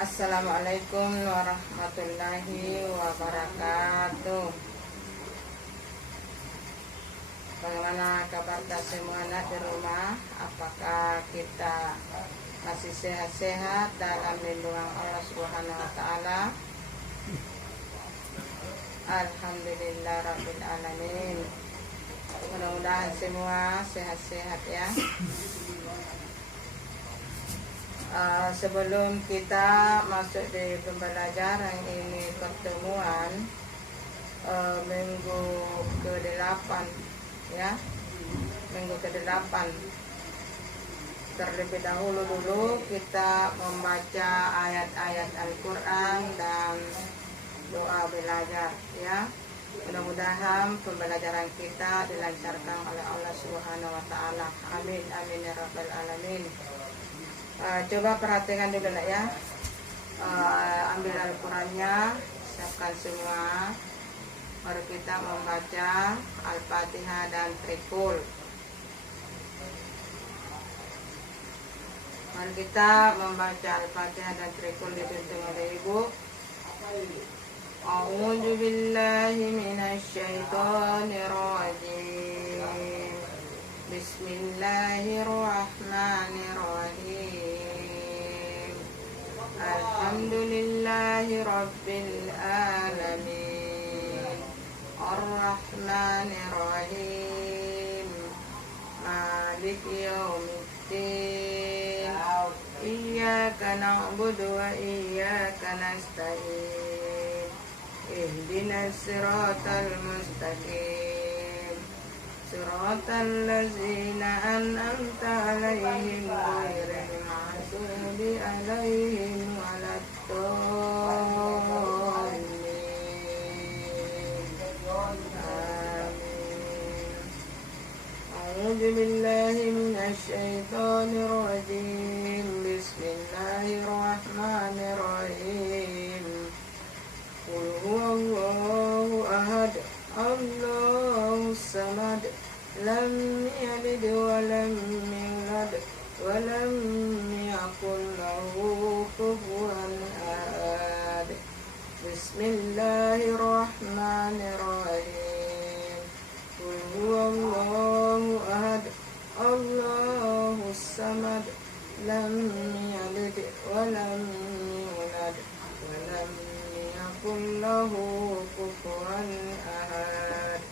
Assalamualaikum warahmatullahi wabarakatuh. Bagaimana kabar semua di rumah? Apakah kita masih sehat-sehat dalam lindungan Allah Subhanahu wa taala? Alhamdulillah rabbil alamin. Mudah-mudahan semua sehat-sehat ya. Sebelum kita masuk di pembelajaran ini pertemuan minggu ke-8 ya, minggu ke-8. Terlebih dahulu dulu kita membaca ayat-ayat Al-Quran dan doa belajar ya. Mudah-mudahan pembelajaran kita dilancarkan oleh Allah Subhanahu wa taala. Amin amin ya rabbal alamin. Coba perhatikan dulu nak ya. Ambil Al-Qurannya, siapkan semua. Mari kita membaca Al-Fatihah dan Trikul. Mari kita membaca Al-Fatihah dan Trikul dipimpin oleh Ibu. A'udzu billahi minasy syaithanir rajim. Bismillahirrahmanirrahim. Alhamdulillahi rabbil alamin. Ar-Rahmanirrahim. Maliki yaumiddin. Iyyaka na'budu wa iyyaka nasta'in. Ihdinas siratal mustaqim. Siratal ladzina an'amta 'alaihim ghairil maghdubi 'alaihim waladdallin. Amin. A'udzu billahi minasy syaithanir rajim. Bismillahirrahmanirrahim. Qul huwallahu ahad. Allahus samad. Lam yalid wa lam yulad wa lam yakul lahu kufuwan ahad. Bismillahirrahmanirrahim. Qul huwallahu ahad. Allahus samad. Lam yalid wa lam yulad wa lam yakul lahu kufuwan ahad.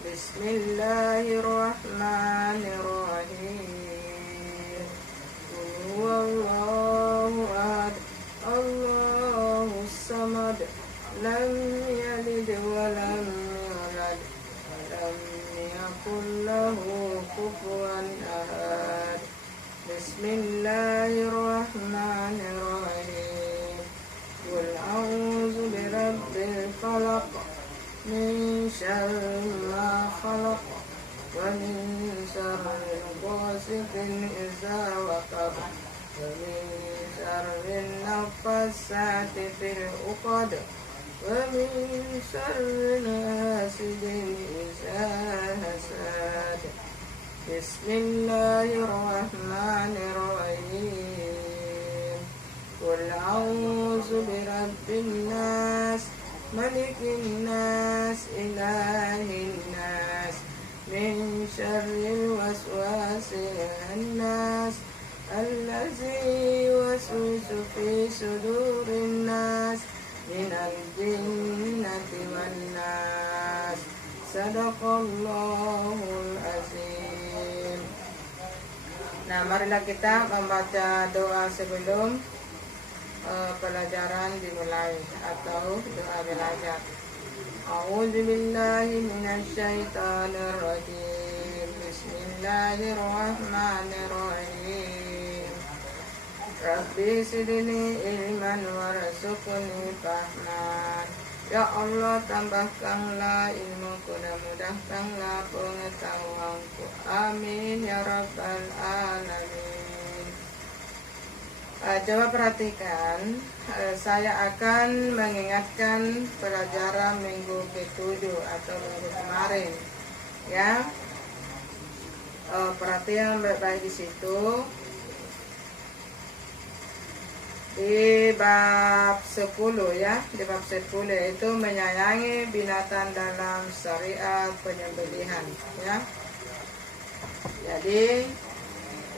Bismillahirrahmanirrahim. Qul huwallahu ahad. Allahus samad. Lam yalid wa lam yulad wa lam yakul lahu kufuwan ahad. Bismillahirrahmanirrahim. Qul a'udzu birabbil falaq. Min syarri ma khalaq. Wa min syarri ghasiqin idza waqab. Wa min syarri naffasati fil 'uqad. Wa min syarri hasidin idza hasad. Bismillahirrahmanirrahim. Qul a'udzu birabbin nas. Malikin nas. Ilahin nas. Min syarril waswasil khannas. Allazi yuwaswisu fi sudurin nas. Minal jinnati wan nas. Sadaqallahul azim. Nah, marilah kita membaca doa sebelum pelajaran dimulai atau doa belajar. A'udzu billahi minasy syaithanir rajim. Bismillahirrahmanirrahim. Rabbi zidni ilman warzuqni fahman. Ya Allah, tambahkanlah ilmuku dan mudahkanlah pengetahuanku. Amin ya rabbal alamin. Coba perhatikan, saya akan mengingatkan pelajaran minggu ke-7 atau minggu kemarin ya. Perhatian baik-baik di situ. Di bab 10 ya, di bab 10 yaitu menyayangi binatang dalam syariat penyembelihan ya. Jadi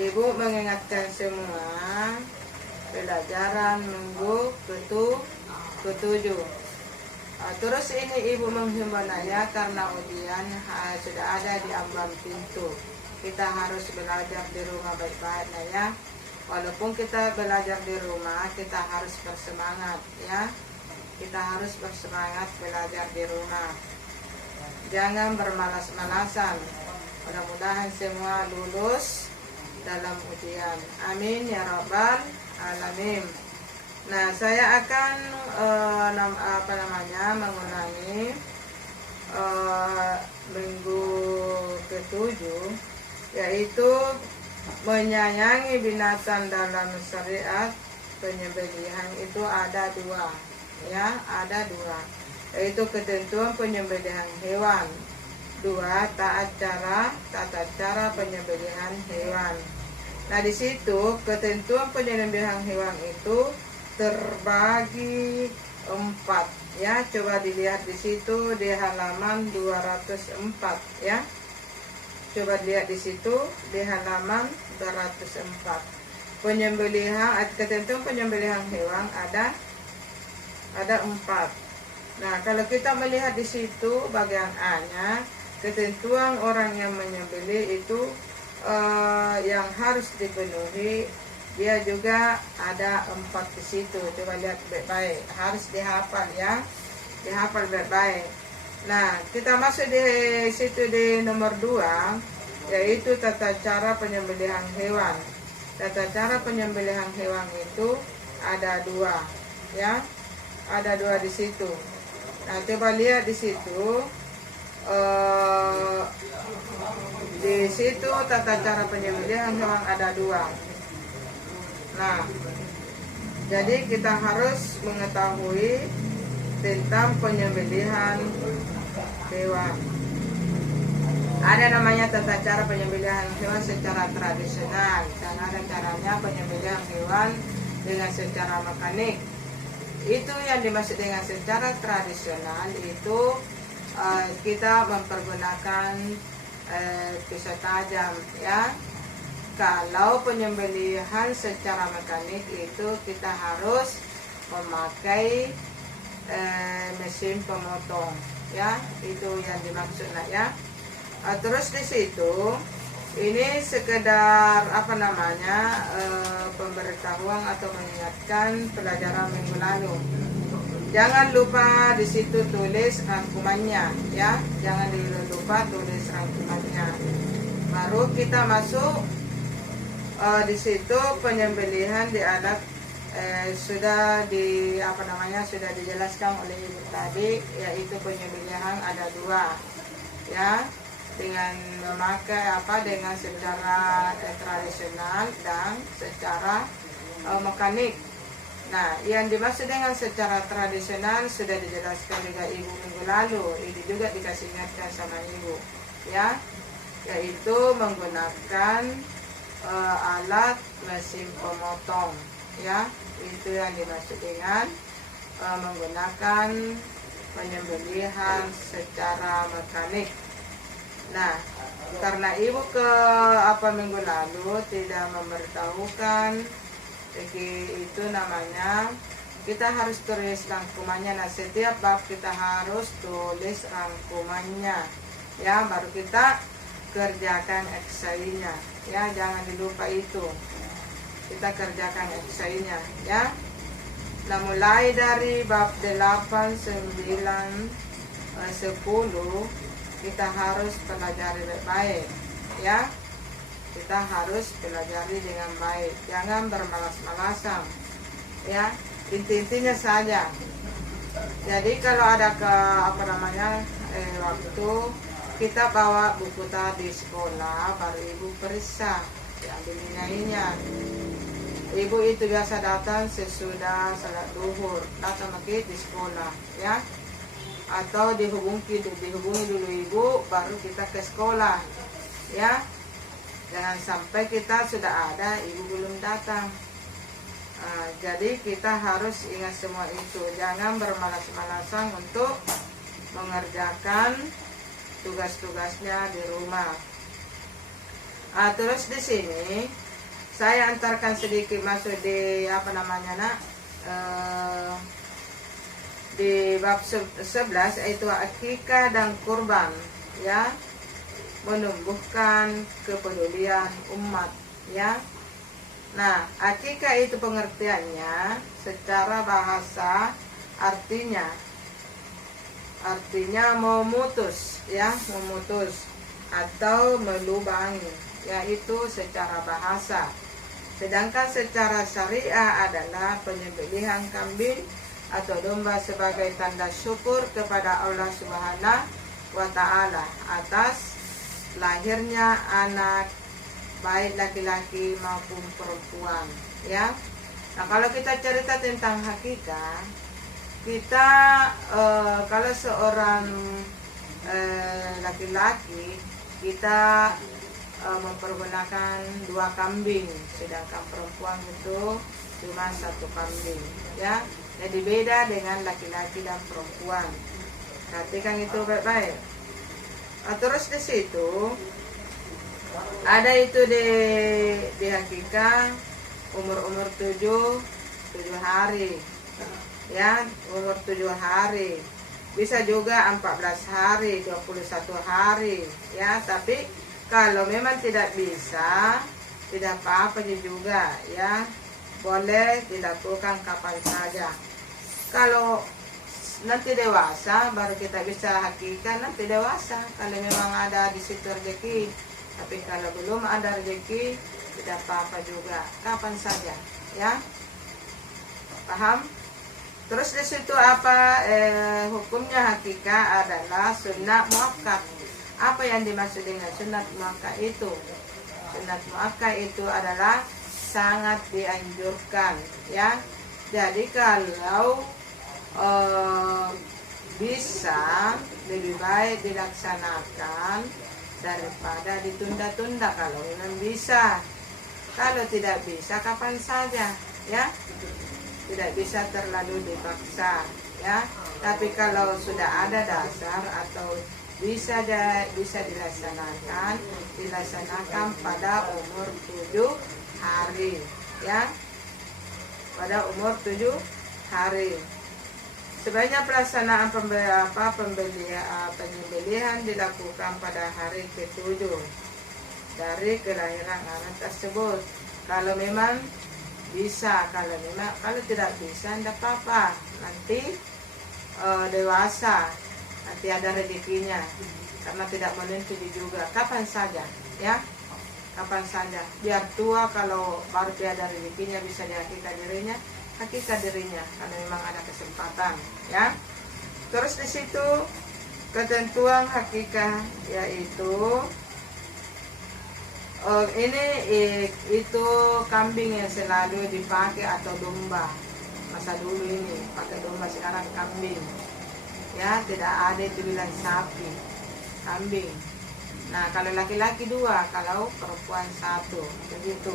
ibu mengingatkan semua pelajaran minggu ketujuh. Terus ini ibu menghimbauannya karena ujian sudah ada di ambang pintu. Kita harus belajar di rumah baik-baik ya. Walaupun kita belajar di rumah, kita harus bersemangat ya. Kita harus bersemangat belajar di rumah. Jangan bermalas-malasan. Mudah-mudahan semua lulus dalam ujian. Amin ya rabbal alamin. Nah, saya akan mengulangi minggu ketujuh, yaitu menyayangi binatang dalam syariat penyembelihan itu ada dua ya, ada dua, yaitu ketentuan penyembelihan hewan. Dua, tata cara penyembelihan hewan. Nah, di situ ketentuan penyembelihan hewan itu terbagi 4 ya. Coba dilihat di situ di halaman 204 ya. Coba lihat di situ di halaman 204. Penyembelihan, ketentuan penyembelihan hewan ada 4. Nah, kalau kita melihat di situ bagian A-nya, ketentuan orang yang menyembelih itu yang harus dipenuhi, dia juga ada 4 di situ. Coba lihat baik-baik, harus dihafal ya, dihafal baik-baik. Nah, kita masuk di situ di nomor 2, yaitu tata cara penyembelihan hewan. Tata cara penyembelihan hewan itu ada 2 ya, ada 2 di situ. Nah, coba lihat di situ. Di situ tata cara penyembelihan hewan ada 2. Nah, jadi kita harus mengetahui tentang penyembelihan hewan. Ada namanya tata cara penyembelihan hewan secara tradisional, dan ada caranya penyembelihan hewan dengan secara mekanik. Itu yang dimaksud dengan secara tradisional itu kita mempergunakan pisau tajam ya. Kalau penyembelihan secara mekanik itu kita harus memakai mesin pemotong ya, itu yang dimaksud ya. Terus di situ ini sekedar pemberitahuan atau mengingatkan pelajaran minggu lalu. Jangan lupa di situ tulis rangkumannya ya, jangan lupa tulis rangkumannya. Baru kita masuk di situ penyembelihan di adat sudah sudah dijelaskan oleh ibu tadi, yaitu penyembelihan ada 2 ya, dengan memakai dengan secara tradisional dan secara mekanik. Nah, yang dimaksud dengan secara tradisional sudah dijelaskan juga ibu minggu lalu. Ini juga dikasih ingatkan sama ibu ya, yaitu menggunakan alat mesin pemotong ya. Itu yang dimaksud dengan menggunakan penyembelihan secara mekanik. Nah, karena ibu minggu lalu tidak memberitahukan, itu namanya kita harus tulis rangkumannya. Nah, setiap bab kita harus tulis rangkumannya ya, baru kita kerjakan eksainya ya, jangan dilupa itu, kita kerjakan eksainya ya. Nah, mulai dari bab 8, 9, 10 kita harus pelajari baik-baik ya. Kita harus pelajari dengan baik, jangan bermalas-malasan ya. Inti-intinya saja. Jadi kalau ada waktu kita bawa buku tadi sekolah, baru ibu periksa, diambil nilainya. Ibu itu biasa datang sesudah salat duhur, datang di sekolah ya, atau dihubungi dulu ibu, baru kita ke sekolah ya. Jangan sampai kita sudah ada, ibu belum datang Jadi kita harus ingat semua itu. Jangan bermalas-malasan untuk mengerjakan tugas-tugasnya di rumah. Terus di sini saya antarkan sedikit masuk di di bab 11, yaitu akikah dan kurban, ya, menumbuhkan kepedulian umat, ya. Nah, akikah itu pengertiannya secara bahasa artinya memutus, ya, memutus atau melubangi, yaitu secara bahasa. Sedangkan secara syariah adalah penyembelihan kambing atau domba sebagai tanda syukur kepada Allah Subhanahu wa Ta'ala atas lahirnya anak, baik laki-laki maupun perempuan, ya. Nah, kalau kita cerita tentang hakikah, kita kalau seorang laki-laki, kita mempergunakan 2 kambing, sedangkan perempuan itu cuma 1 kambing, ya. Jadi beda dengan laki-laki dan perempuan. Perhatikan itu baik-baik. Terus di situ ada itu di hakikah umur 7 hari, ya, umur 7 hari. Bisa juga 14 hari, 21 hari, ya. Tapi kalau memang tidak bisa, tidak apa-apa juga, ya. Boleh dilakukan kapan saja. Kalau nanti dewasa baru kita bisa hakikah, nanti dewasa kalau memang ada di situ rezeki. Tapi kalau belum ada rezeki, tidak apa-apa juga, kapan saja, ya. Paham? Terus di situ apa hukumnya hakikah adalah sunnah muakkad. Apa yang dimaksud dengan sunnah muakkad itu? Sunnah muakkad itu adalah sangat dianjurkan, ya. Jadi kalau bisa, lebih baik dilaksanakan daripada ditunda-tunda kalau memang bisa. Kalau tidak bisa, kapan saja, ya. Tidak bisa terlalu dipaksa, ya. Tapi kalau sudah ada dasar atau bisa dilaksanakan pada umur 7 hari, ya. Pada umur 7 hari. Sebanyak pelaksanaan penyembelihan dilakukan pada hari ke-7 dari kelahiran anak tersebut. Kalau memang bisa, kalau tidak bisa, tidak apa-apa. Nanti dewasa, nanti ada rezekinya. Karena tidak menentu juga, kapan saja, ya. Kapan saja. Biar tua, kalau baru tiada rezekinya bisa dihakikah dirinya, hakikah dirinya karena memang ada kesempatan, ya. Terus di situ ketentuan hakikah, yaitu itu kambing yang selalu dipakai atau domba. Masa dulu ini pakai domba, sekarang kambing, ya. Tidak ada itu bilang sapi, kambing. Nah, kalau laki-laki 2, kalau perempuan 1, begitu,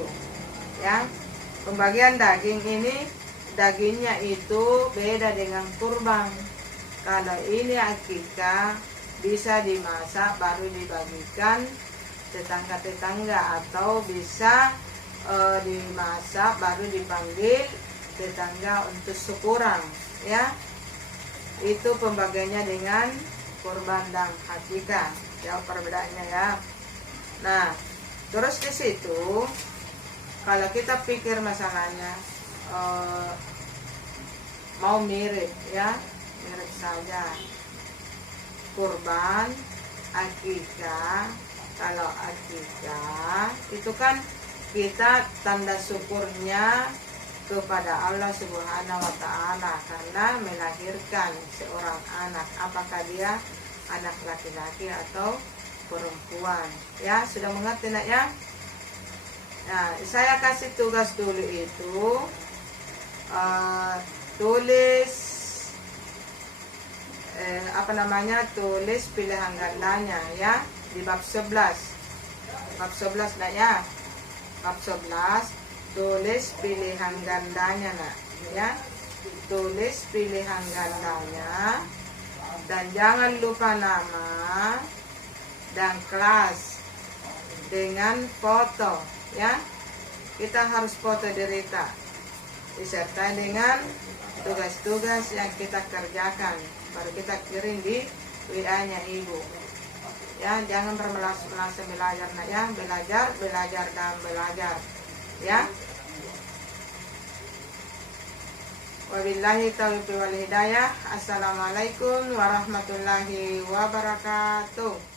ya. Pembagian daging ini, dagingnya itu beda dengan kurban. Kalau ini akikah bisa dimasak baru dibagikan tetangga-tetangga, atau bisa dimasak baru dipanggil tetangga untuk syukuran, ya. Itu pembagiannya dengan kurban dan akikah, ya, perbedaannya, ya. Nah, terus di situ kalau kita pikir masalahnya mau mirip, ya, mirip saja. Kurban, akikah. Kalau akikah itu kan kita tanda syukurnya kepada Allah Subhanahu wa Ta'ala karena melahirkan seorang anak, apakah dia anak laki-laki atau perempuan, ya. Sudah mengerti, nak, ya? Nah, saya kasih tugas dulu itu tulis tulis pilihan gandanya, ya, di bab 11. Bab 11, nah, ya. Bab 11 tulis pilihan gandanya nak, ya. Tulis pilihan gandanya dan jangan lupa nama dan kelas dengan foto, ya. Kita harus foto Rita disertai dengan tugas-tugas yang kita kerjakan, baru kita kirim di WA-nya ibu, ya. Jangan bermelas-melas belajar nak, ya. Belajar dan belajar, ya. Wabillahi taufiq wal hidayah. Assalamualaikum warahmatullahi wabarakatuh.